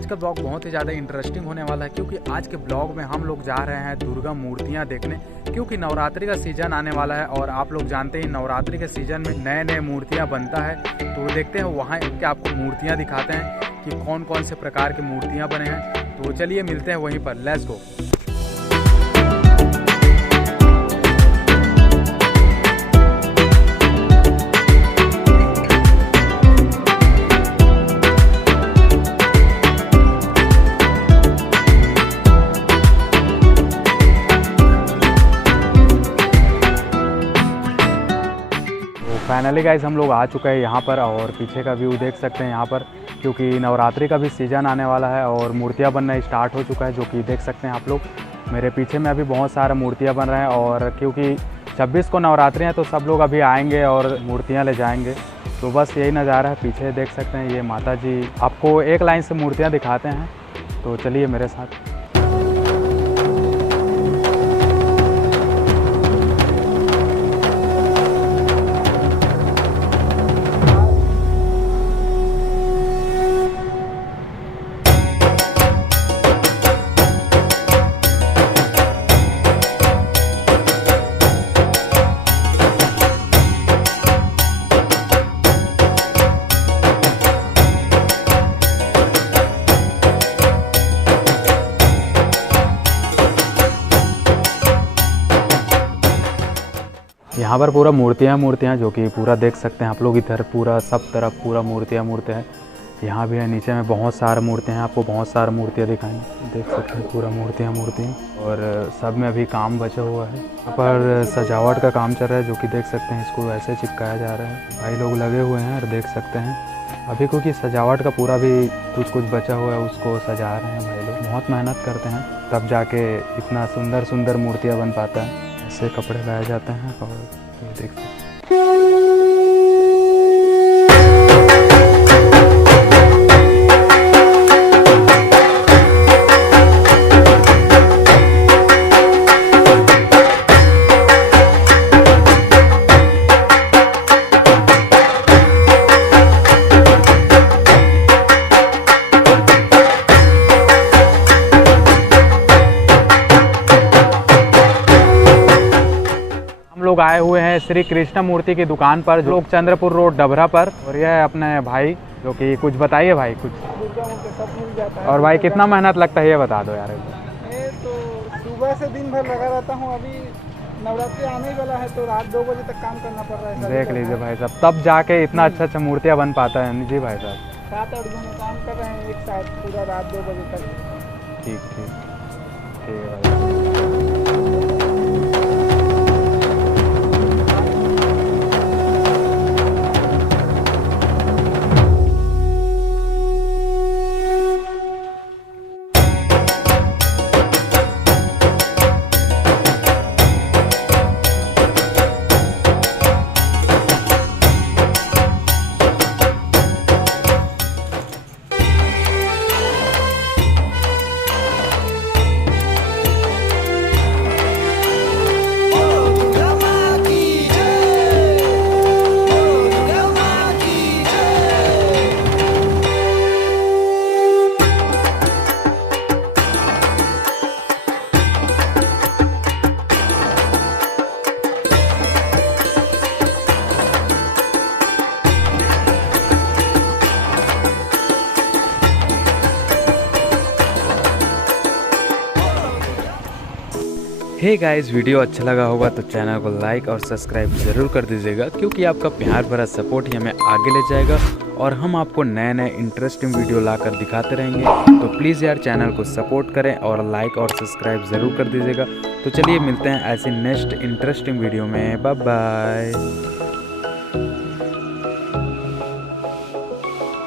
आज का ब्लॉग बहुत ही ज़्यादा इंटरेस्टिंग होने वाला है, क्योंकि आज के ब्लॉग में हम लोग जा रहे हैं दुर्गा मूर्तियां देखने, क्योंकि नवरात्रि का सीज़न आने वाला है। और आप लोग जानते हैं नवरात्रि के सीज़न में नए नए मूर्तियां बनता है। तो देखते हैं वहाँ के आपको मूर्तियां दिखाते हैं कि कौन कौन से प्रकार की मूर्तियाँ बने हैं। तो चलिए मिलते हैं वहीं पर, लेट्स गो। फाइनली गाइस हम लोग आ चुके हैं यहाँ पर, और पीछे का व्यू देख सकते हैं यहाँ पर, क्योंकि नवरात्रि का भी सीज़न आने वाला है और मूर्तियाँ बनना स्टार्ट हो चुका है, जो कि देख सकते हैं आप लोग। मेरे पीछे में अभी बहुत सारा मूर्तियाँ बन रहे हैं, और क्योंकि 26 को नवरात्रि हैं तो सब लोग अभी आएंगे और मूर्तियाँ ले जाएंगे। तो बस यही नज़ारा है। पीछे देख सकते हैं ये माता जी, आपको एक लाइन से मूर्तियाँ दिखाते हैं, तो चलिए मेरे साथ। यहाँ पर पूरा मूर्तियाँ जो कि पूरा देख सकते हैं आप लोग। इधर पूरा सब तरफ पूरा मूर्तियाँ हैं। यहाँ भी है, नीचे में बहुत सारे मूर्तियाँ हैं, आपको बहुत सारी मूर्तियाँ दिखाएंगे। देख सकते हैं पूरा मूर्तियाँ और सब में अभी काम बचा हुआ है। यहाँ पर सजावट का काम चल रहा है, जो कि देख सकते हैं इसको ऐसे चिपकाया जा रहा है। भाई लोग लगे हुए हैं और देख सकते हैं अभी, क्योंकि सजावट का पूरा भी कुछ बचा हुआ है, उसको सजा रहे हैं भाई लोग। बहुत मेहनत करते हैं तब जाके इतना सुंदर मूर्तियाँ बन पाता है। ऐसे कपड़े लाए जाते हैं और देख सकते हैं। लोग आए हुए हैं श्री कृष्ण मूर्ति की दुकान पर, जो चंद्रपुर रोड डबरा पर। और यह है अपने भाई, जो कि कुछ बताइए भाई कुछ। सब मिल जाता है। और भाई कितना मेहनत लगता है ये बता दो यार। ये तो सुबह से दिन भर लगा रहता हूँ। अभी नवरात्रि आने ही वाला है तो रात 2 बजे तक काम करना पड़ रहा है। देख लीजिए भाई साहब, तब जाके इतना अच्छा मूर्तियाँ बन पाता है। जी भाई साहब 7-8 घंटे काम कर रहे हैं एक साथ, पूरा रात 2 बजे तक। ठीक है भाई। हे गाइस, वीडियो अच्छा लगा होगा तो चैनल को लाइक और सब्सक्राइब ज़रूर कर दीजिएगा, क्योंकि आपका प्यार भरा सपोर्ट ही हमें आगे ले जाएगा और हम आपको नए इंटरेस्टिंग वीडियो लाकर दिखाते रहेंगे। तो प्लीज़ यार चैनल को सपोर्ट करें और लाइक और सब्सक्राइब ज़रूर कर दीजिएगा। तो चलिए मिलते हैं ऐसी नेक्स्ट इंटरेस्टिंग वीडियो में। Bye bye.